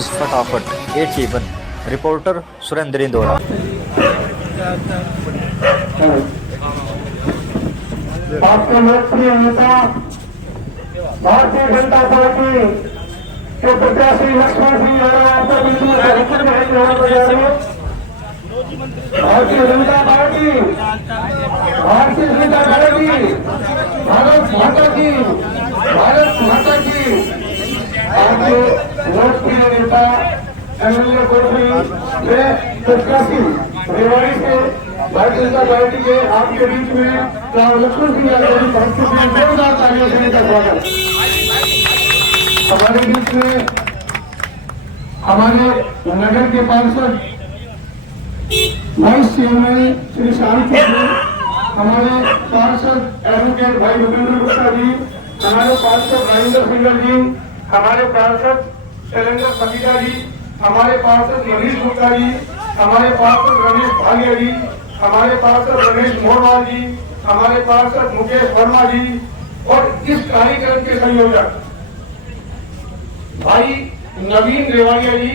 News फटाफट 8 reporter Surendra Indora. आपके लोकप्रिय नेता भारतीय जनता पार्टी के प्रत्याशी लक्ष्मण सिंह यादव आपका बिल्कुल भारतीय जनता पार्टी भारत माता की आपके लोकप्रिय नेता एमएलए कोटरी प्रत्याशी रेवाड़ी से भारतीय जनता पार्टी के आपके बीच में लक्ष्मण सिंह यादव जी पहुंच चुके हैं। जोरदार तालियों से इनका स्वागत। हमारे बीच में हमारे नगर के पार्षद वाइस चेयरमैन श्री शांति जी, हमारे पार्षद एडवोकेट भाई भूपेंद्र गुप्ता जी, हमारे पार्षद राजेंद्र सिंह जी, हमारे पार्षद शैलेंद्र पटीदा जी, हमारे पार्षद मनीष गुप्ता जी, हमारे पार्षद रमेश भालिया जी, हमारे पार्षद रमेश मोरवाल जी, हमारे पार्षद मुकेश वर्मा जी और इस कार्यक्रम के संयोजक भाई नवीन रेवाड़िया जी,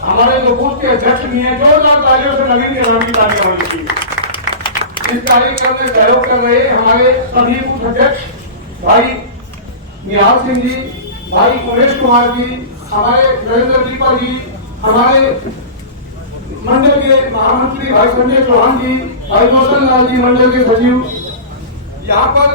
हमारे जो बूथ के अध्यक्ष भी हैं। जोरदार तालियों से नवीन के नाम की तालियां होनी चाहिए। इस कार्यक्रम में सहयोग कर रहे हमारे सभी बूथ अध्यक्ष भाई निहाल सिंह जी, भाई उमेश कुमार जी, हमारे नरेंद्र दीपा जी, हमारे मंडल के महामंत्री भाई संजय चौहान जी, भाई रोशन लाल जी मंडल के सचिव। यहाँ पर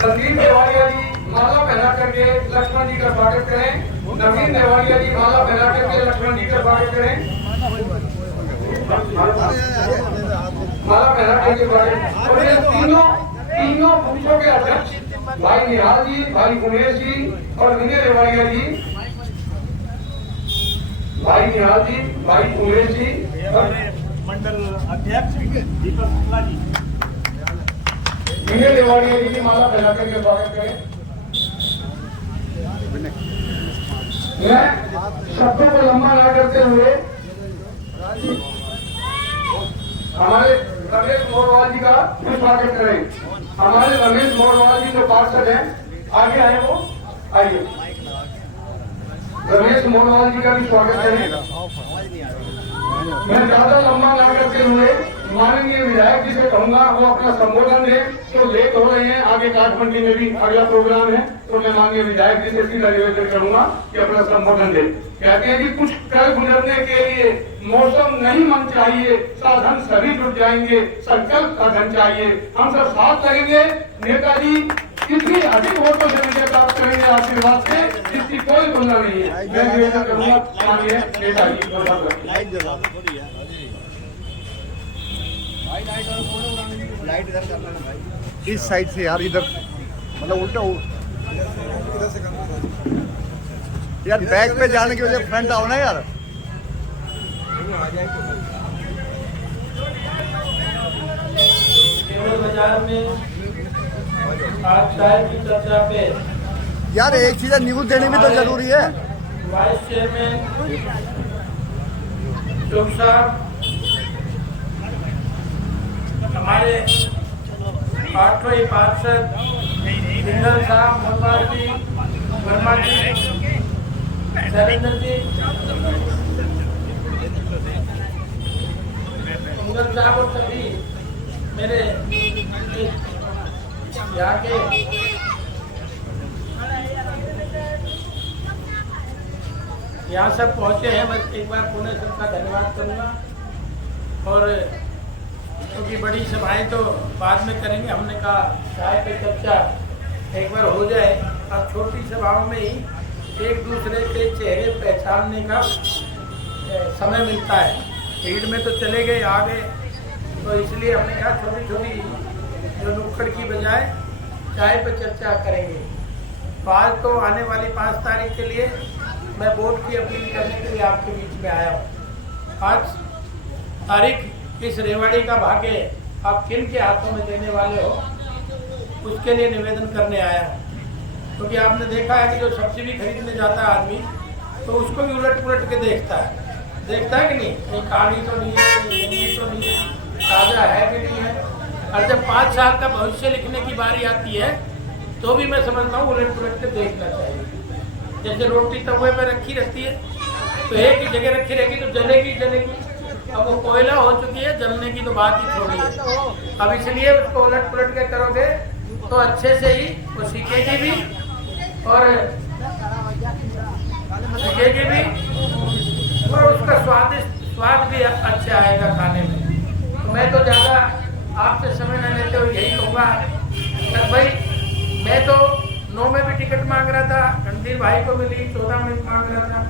संदीप रेवाड़िया जी माला पहना करके लक्ष्मण जी का स्वागत करें। नवीन रेवाड़िया जी माला पहना करके लक्ष्मण जी का स्वागत करें। माला पहना करके स्वागत। और ये तीनों बूथों के अध्यक्ष भाई निहाल जी, भाई उमेश जी और विनय रेवाड़िया जी, भाई निहाल जी, भाई उमेश जी, मंडल अध्यक्ष दीपक शुक्ला जी, विनय रेवाड़िया जी की माला पहना करके स्वागत करें। मैं शब्दों को लंबा ना करते हुए हमारे रमेश मोरवाल जी का भी स्वागत करें। हमारे रमेश मोरवाल जी जो पार्षद हैं आगे आए, वो आइए। रमेश मोरवाल जी का भी स्वागत करें। मैं ज्यादा लंबा ना करते हुए माननीय विधायक जी से कहूंगा वो अपना संबोधन दे। तो लेट हो रहे हैं, आगे काठमंडी में भी अगला प्रोग्राम है, तो मैं माननीय विधायक जी से सीधा निवेदन करूंगा कि अपना संबोधन दे। कहते हैं कि कुछ कर गुजरने के लिए मौसम नहीं मन चाहिए, साधन सभी जुट जाएंगे, संकल्प का धन चाहिए। हम सब साथ लगेंगे, नेताजी इतनी अधिक वोटों से विजय प्राप्त करेंगे आशीर्वाद से, जिसकी कोई तुलना नहीं है। मैं निवेदन करूंगा माननीय नेताजी। लाइट इधर करना है भाई, इस साइड से यार, इधर मतलब उल्टा इधर से करना यार, बैक पे जाने की वजह फ्रंट आओ ना यार। बाजार में आज चाय की चर्चा पे यार एक चीज न्यूज देने में तो जरूरी है। वाइस चेयरमैन चौक साहब, हमारे आठों ही पार्षद जिंदल साहब, मोरवाल जी, वर्मा जी, शैलेंद्र जी, मुगल साहब और सभी मेरे यहाँ के यहाँ सब पहुँचे हैं। मैं एक बार पुणे सबका धन्यवाद करूँगा। और क्योंकि बड़ी सभाएं तो बाद में करेंगे, हमने कहा चाय पे चर्चा एक बार हो जाए। अब छोटी सभाओं में ही एक दूसरे के चेहरे पहचानने का समय मिलता है। भीड़ में तो चले गए, आ गए, तो इसलिए हमने कहा छोटी छोटी जो नुक्कड़ की बजाय चाय पे चर्चा करेंगे। तो आज तो आने वाली 5 तारीख के लिए मैं वोट की अपील करने के लिए आपके बीच में आया हूँ। 5 तारीख इस रेवाड़ी का भाग्य आप किन के हाथों में देने वाले हो, उसके लिए निवेदन करने आया हूँ। क्योंकि आपने देखा है कि जो सब्जी भी खरीदने जाता है आदमी, तो उसको भी उलट पुलट के देखता है कि नहीं, कहीं काली तो नहीं है, कहीं तो नहीं है, ताज़ा है कि नहीं है। और जब 5 साल का भविष्य लिखने की बारी आती है तो भी मैं समझता हूँ उलट पुलट के देखना चाहिए। जैसे रोटी तवे पे रखी रहती है तो एक ही जगह रखी रहेगी तो जलेगी जलेगी। अब वो कोयला हो चुकी है, जलने की तो बात ही छोड़ी है। अब इसलिए उसको उलट पुलट के करोगे तो अच्छे से ही वो सीखेगी भी और उसका स्वाद भी अच्छा आएगा खाने में। तो मैं तो ज़्यादा आपसे समय न लेते हुए यही कहूँगा कि भाई मैं तो 9 में भी टिकट मांग रहा था, रणधीर भाई को मिली 14 में मांग रहा था,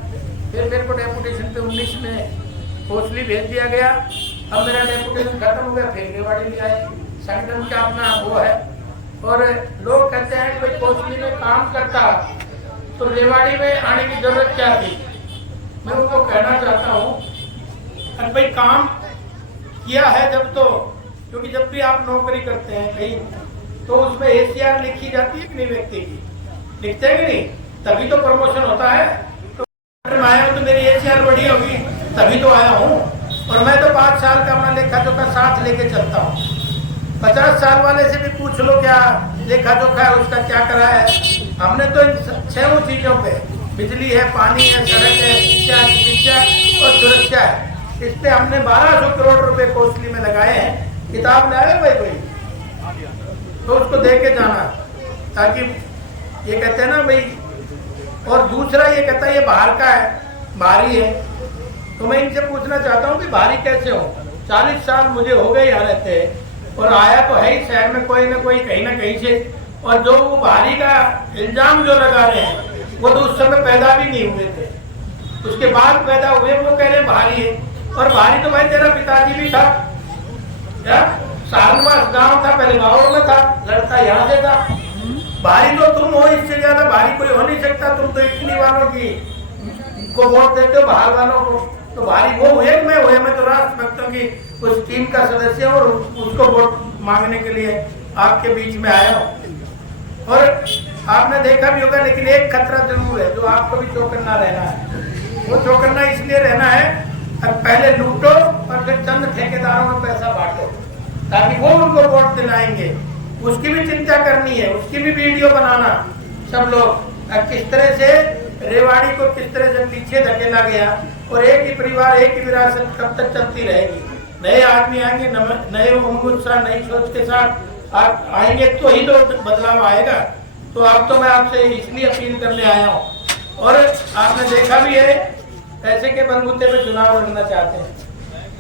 फिर मेरे को डेपुटेशन पे 19 में कोसली भेज दिया गया। अब मेरा डेपुटेशन खत्म हो गया, फिर रेवाड़ी ले आए। संगठन का अपना वो है और लोग कहते हैं कि भाई कोसली में काम करता तो रेवाड़ी में आने की जरूरत क्या थी। मैं उनको कहना चाहता हूँ अरे भाई काम किया है जब तो, क्योंकि जब भी आप नौकरी करते हैं कहीं तो उसमें ACR लिखी जाती है कि नहीं, व्यक्ति की लिखते हैं कि नहीं, तभी तो प्रमोशन होता है। तो मैं आया हूँ तो मेरी ACR बढ़ी होगी तभी तो आया हूँ। और मैं तो 5 साल का अपना लेखा जोखा साथ लेके चलता हूँ। 50 साल वाले से भी पूछ लो क्या लेखा जोखा है उसका, क्या करा है। हमने तो इन 6 चीजों पे, बिजली है, पानी है, सड़क है, शिक्षा चिकित्सा और सुरक्षा है, इस पे हमने 1200 करोड़ रुपए कोसली में लगाए हैं। किताब लाए भाई कोई तो उसको देख के जाना, ताकि ये कहते हैं ना भाई। और दूसरा ये कहता है ये बाहर का है, बाहरी है। तो मैं इनसे पूछना चाहता हूँ कि बाहरी कैसे हो। 40 साल मुझे हो गए यहाँ रहते और आया तो है ही शहर में कोई ना कोई कहीं ना कहीं से। और जो वो बाहरी का इल्जाम जो लगा रहे हैं वो तो उस समय पैदा भी नहीं हुए थे, उसके बाद पैदा हुए, वो कह रहे बाहरी है। और बाहरी तो भाई तेरा पिताजी भी था, क्या सालमास गांव था, पहले गाँव में था, लड़का यहाँ से था। बाहरी तो तुम हो, इससे ज्यादा बाहरी कोई हो नहीं सकता। तुम तो इटली वालों की को वोट देते हो, बाहर वालों को। तो बाहरी वो हुए मैं हुए, मैं तो राष्ट्र भक्तों की उस टीम का सदस्य हूँ और उसको वोट मांगने के लिए आपके बीच में आया हूँ। और आपने देखा भी होगा, लेकिन एक खतरा जरूर है जो आपको भी चौकन्ना रहना है। वो चौकन्ना इसलिए रहना है अब पहले लूटो और फिर चंद ठेकेदारों में पैसा बांटो, ताकि वो उनको वोट दिलाएंगे। उसकी भी चिंता करनी है, उसकी भी वीडियो बनाना सब लोग, किस तरह से रेवाड़ी को किस तरह से पीछे धकेला गया। और एक ही परिवार, एक ही विरासत कब तक चलती रहेगी। नए आदमी आएंगे, नए उत्साह, नई सोच के साथ आप आएंगे तो ही तो बदलाव आएगा। तो अब तो मैं आपसे इसलिए अपील करने आया हूँ। और आपने देखा भी है पैसे के बलबूते पे चुनाव लड़ना चाहते हैं,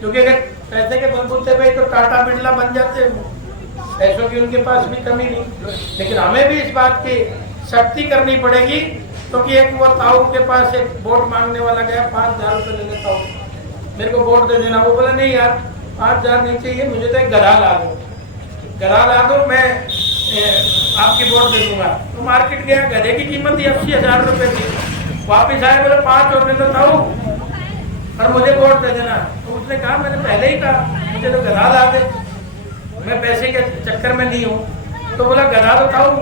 क्योंकि अगर पैसे के बलबूते पे तो टाटा बिरला बन जाते, पैसों की उनके पास भी कमी नहीं। लेकिन हमें भी इस बात की सख्ती करनी पड़ेगी, क्योंकि एक वो ताऊ के पास एक वोट मांगने वाला गया, 5000 रुपये ले लेता हूँ, मेरे को वोट दे देना। वो बोला नहीं यार 5000 नहीं चाहिए, मुझे तो एक गधा ला दो, गधा ला दो, मैं आपकी वोट दे दूंगा। तो मार्केट गया, गधे की कीमत ही 80,000 रुपये थी। वापिस आए, बोले 5 और दे दो ताऊ और मुझे वोट दे देना। तो उसने कहा मैंने पहले ही कहा मुझे तो गधा ला दे, मैं पैसे के चक्कर में नहीं हूँ। तो बोला गधा तो ताऊ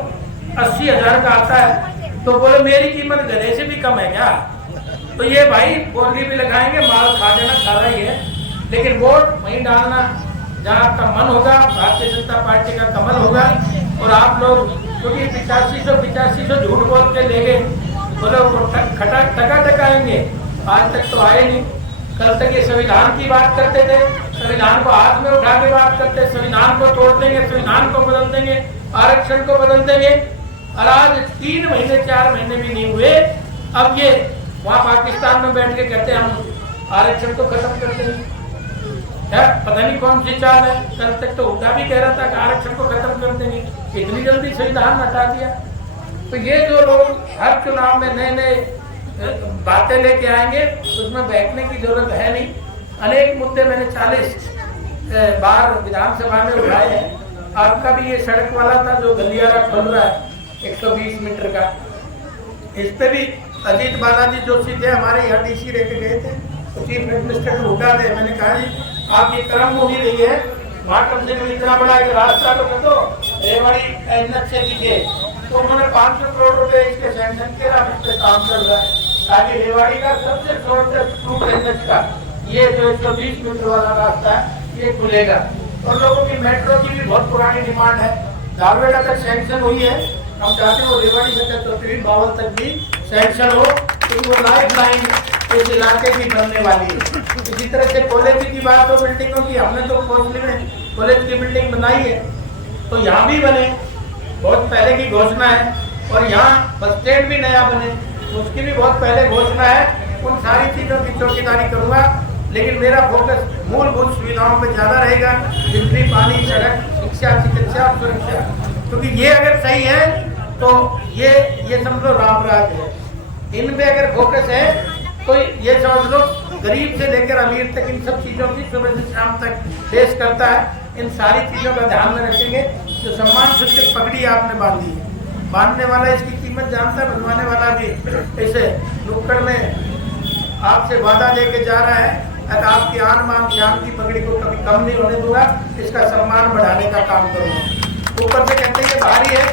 80,000 का आता है। तो बोले मेरी कीमत गधे से भी कम है क्या। तो ये भाई बोली भी लगाएंगे, माल खा जाना खा रही है, लेकिन वोट वहीं डालना जहाँ आपका मन होगा। भारतीय जनता पार्टी का कमल होगा। और आप लोग क्योंकि 8500 झूठ बोल के ले गए, बोले टका टकाएंगे, आज तक तो आए नहीं। कल तक ये संविधान की बात करते थे, संविधान को हाथ में उठा के बात करते, संविधान को तोड़ देंगे, संविधान को बदल देंगे, आरक्षण को बदल देंगे। और आज 3 महीने 4 महीने भी नहीं हुए, अब ये वहाँ पाकिस्तान में बैठ के कहते हैं हम आरक्षण को खत्म कर देंगे। पता नहीं कौन सी चाल है। कल तक तो हुड्डा भी कह रहा था कि आरक्षण को खत्म कर देंगे, इतनी जल्दी संविधान हटा दिया। तो ये जो लोग हर चुनाव में नए नए बातें लेके आएंगे, उसमें बैठने की जरूरत है नहीं। अनेक मुद्दे मैंने 40 बार विधानसभा में उठाए हैं। आपका भी ये सड़क वाला था जो गलियारा खुल रहा है 120 मीटर का, इस पे भी अजीत बालाजी जोशी थे हमारे यहाँ DC रह के गए थे, तो चीफ मिनिस्टर को उठा दे। मैंने कहा जी आप ये कर्म हो ही रही है, वहाँ कम से कम इतना बड़ा एक रास्ता तो कर दो, रेवाड़ी NH से दिखे। तो उन्होंने 500 करोड़ रुपए इसके सैंक्शन किया, इस पे काम कर रहा है, ताकि रेवाड़ी का सबसे शॉर्टेस्ट रूट NH का ये जो 120 मीटर वाला रास्ता है ये खुलेगा। और लोगों की मेट्रो की भी बहुत पुरानी डिमांड है, धारवेड़ा तक सैंक्शन हुई है, हम चाहते हैं वो रेवाड़ी से तो फिर बावल तक भी सैंक्शन हो, क्योंकि वो लाइफ लाइन इस इलाके की बनने वाली है। इसी तरह से कॉलेज की बात हो बिल्डिंगों की, हमने तो कोसली में कॉलेज की बिल्डिंग बनाई है, तो यहाँ भी बने, बहुत पहले की घोषणा है। और यहाँ बस स्टैंड भी नया बने, उसकी भी बहुत पहले घोषणा है। उन सारी चीज़ों की चौकीदारी करूँगा, लेकिन मेरा फोकस मूलभूत सुविधाओं पे ज़्यादा रहेगा, बिजली, पानी, सड़क, शिक्षा, चिकित्सा, सुरक्षा। क्योंकि ये अगर सही है तो ये समझ लो रामराज है। इन पे अगर फोकस है तो ये समझ लो गरीब से लेकर अमीर तक इन सब चीज़ों की सुबह से शाम तक पेश करता है। इन सारी चीज़ों का ध्यान में रखेंगे। जो सम्मान सूचक पगड़ी आपने बांधी है, बांधने वाला इसकी कीमत जानता है, बनवाने वाला भी इसे नुक्कड़ में आपसे वादा दे के जा रहा है, अगर आपकी आन मान शान की पगड़ी को कभी कम नहीं होने दूंगा, इसका सम्मान बढ़ाने का काम करूँगा। ऊपर से कहते हैं ये भारी है,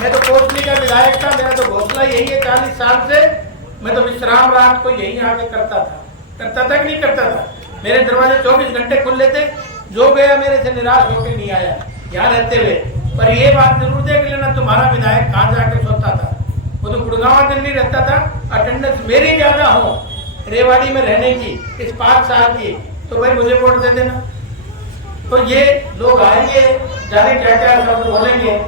मैं तो कोसली का विधायक था, मेरा तो घोषणा यही है 40 साल से, मैं तो विश्राम रात को यही आके करता था कि नहीं करता था। मेरे दरवाजे 24 घंटे खुले थे, जो गया मेरे से निराश होकर नहीं आया यहाँ रहते हुए। पर ये बात जरूर देख लेना, तुम्हारा विधायक कहाँ जाके सोता था, वो तो गुड़गांव दिल्ली रहता था। अटेंडेंस मेरी ज्यादा हो रेवाड़ी में रहने की इस 5 साल की, तो भाई मुझे वोट दे देना। तो ये लोग आएंगे, जाने क्या क्या शब्द बोलेंगे,